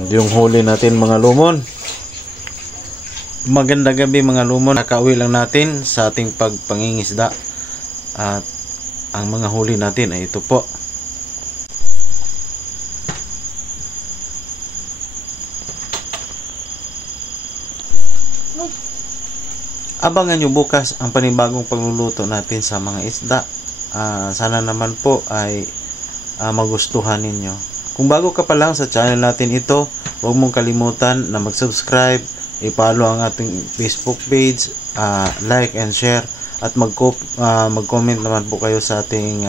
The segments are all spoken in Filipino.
yung huli natin mga lumon. Magandang gabi mga lumon. Nakauwi lang natin sa ating pagpangingisda at ang mga huli natin ay ito po. Abangan nyo bukas ang panibagong pagluluto natin sa mga isda. Sana naman po ay magustuhan ninyo. Kung bago ka pa lang sa channel natin ito, huwag mong kalimutan na mag-subscribe, i-follow ang ating Facebook page, like and share, at mag-comment naman po kayo sa ating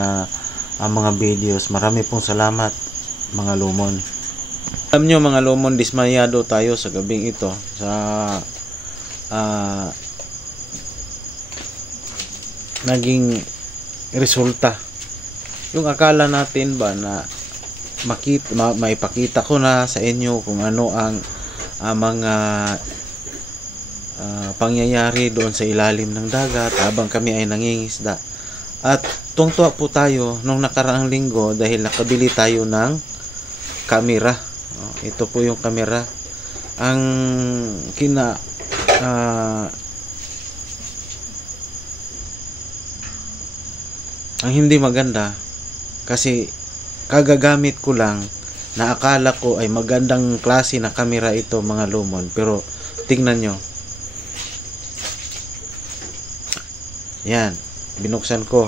mga videos. Marami pong salamat mga lumon. Alam nyo mga lumon, dismayado tayo sa gabing ito sa naging resulta. Yung akala natin ba na maipakita ko na sa inyo kung ano ang mga pangyayari doon sa ilalim ng dagat habang kami ay nangingisda. At tuwang-tuwa po tayo nung nakaraang linggo dahil nakabili tayo ng kamera. Ito po yung kamera. Ang ang hindi maganda kasi kagagamit ko lang na akala ko ay magandang klase na kamera ito mga lumon, pero tingnan nyo, yan, binuksan ko,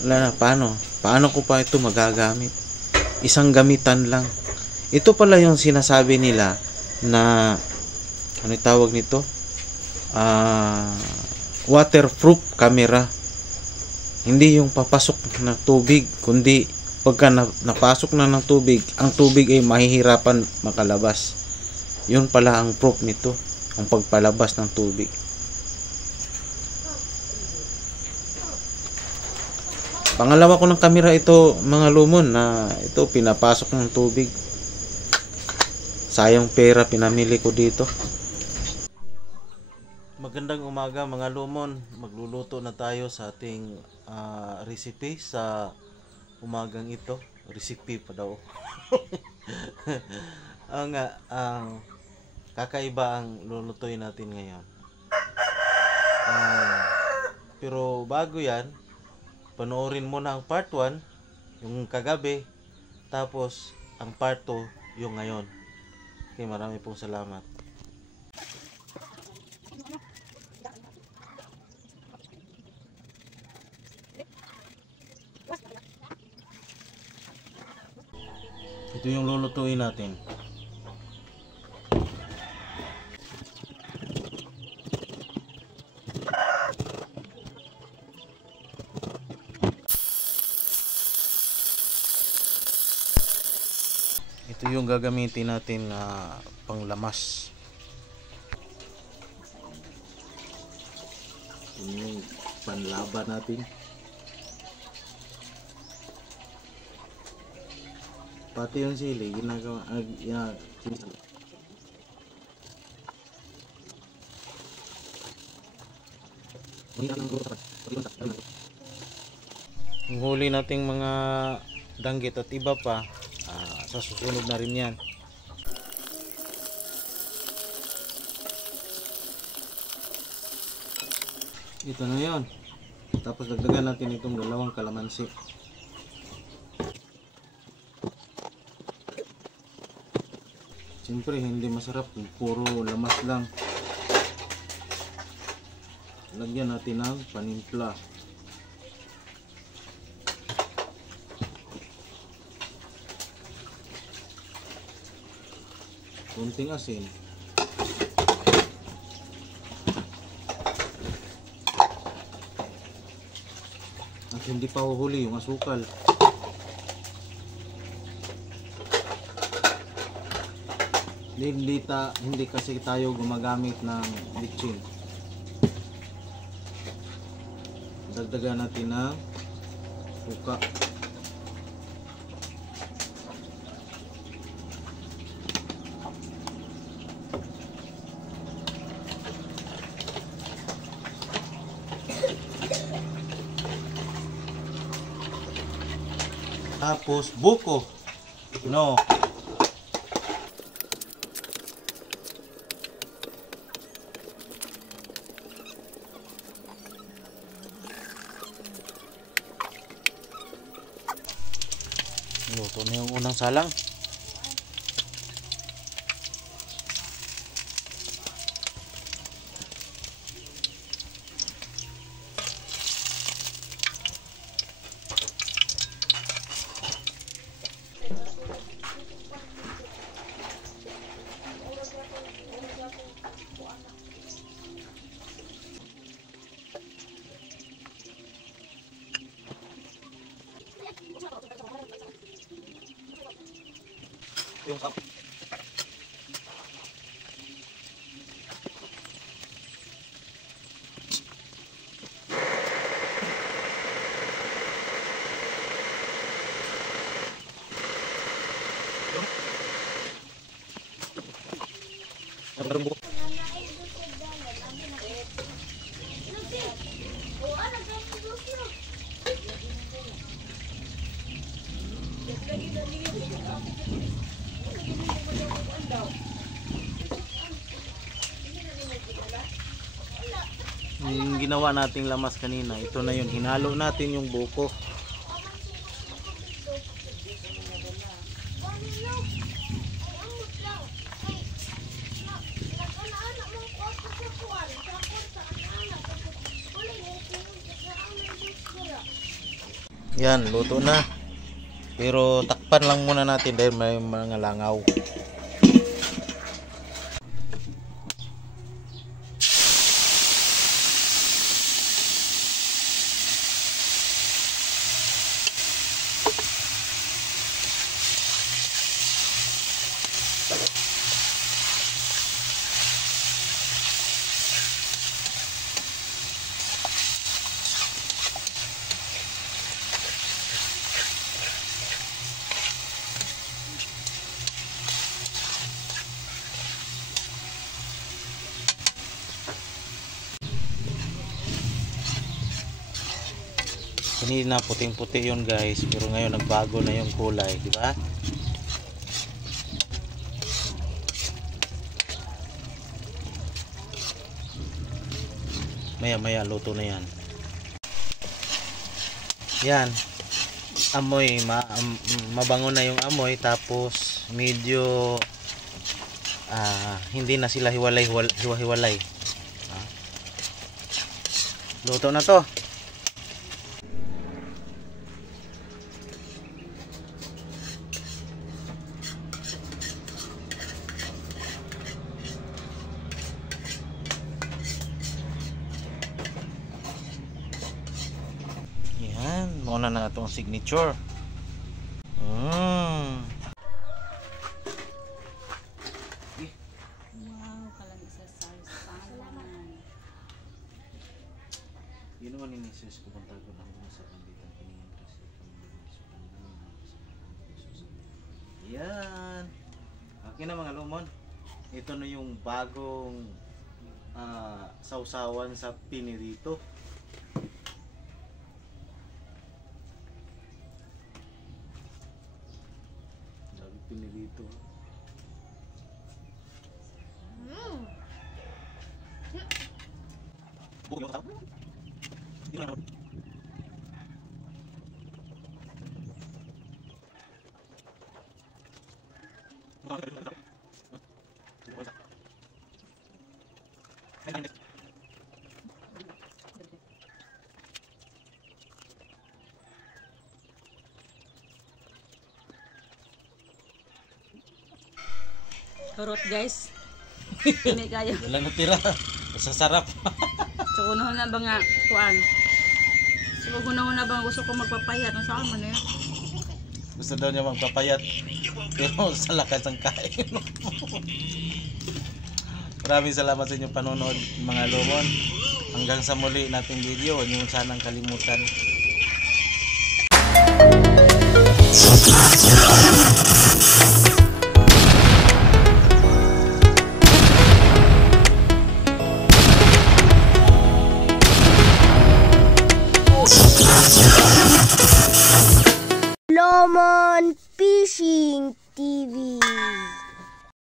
wala na, paano ko pa ito magagamit? Isang gamitan lang. Ito pala yung sinasabi nila na ano tawag nito? Waterproof camera. Hindi yung papasok ng tubig, kundi pagka napasok na ng tubig, ang tubig ay mahihirapan makalabas. Yun pala ang proof nito, ang pagpalabas ng tubig. Pangalawa ko ng kamera ito mga lumon na ito pinapasok ng tubig. Sayang pera pinamili ko dito. Magandang umaga mga lumon. Magluluto na tayo sa ating recipe sa umagang ito. Recipe pa daw. Kakaiba ang lulutuin natin ngayon. Pero bago yan, panoorin mo na ang part 1 yung kagabi, tapos ang part 2 yung ngayon. Okay, marami pong salamat. Ito yung lulutuin natin. Ito yung gagamitin natin na panglamas. Ito yung panlaban natin. Pati yung sili, ginagawa, ang huli nating mga danggit at iba pa, sa susunod na rin yan. Ito na yon. Tapos dagdagan natin itong dalawang kalamansi. Siyempre hindi masarap kung puro lamas lang. Lagyan natin ng panimpla. Kunting asin. At hindi pa huhuli yung asukal. Hindi kasi tayo gumagamit ng bitchin. Dagdagan natin ng suka. Tapos buko. No. Luto na yung unang salang. Yung sap. Yung ginawa nating lamas kanina, ito na yun, hinalo natin yung buko. Yan, luto na. Pero takpan lang muna natin dahil may mga langaw. Kanina puting-puti yun guys, pero ngayon nagbago na yung kulay, di ba? Maya-maya luto na yan. Yan. Amoy, mabango na yung amoy, tapos medyo hindi na sila hiwalay. Luto na to. Muna na itong signature. Wow, kalang isa salaman. Yun naman inisis ko kung tago na muna sa kambitan piningin kasi yan. Okay na mga lumon. Ito na yung bagong sausawan sa pinirito. Pinirito. Buko ka? Hindi na. Turot guys. Hindi kaya. Wala na tira. Masasarap. So unahon na ba nga kuan? So unahon na ba gusto ko magpapayat? Ang saan man eh? Gusto daw niya magpapayat. Pero sa lakas ng kain. Maraming salamat sa inyong panonood mga lumon. Hanggang sa muli nating video. Huwag niyo sanang kalimutan. Lo Come on fishing.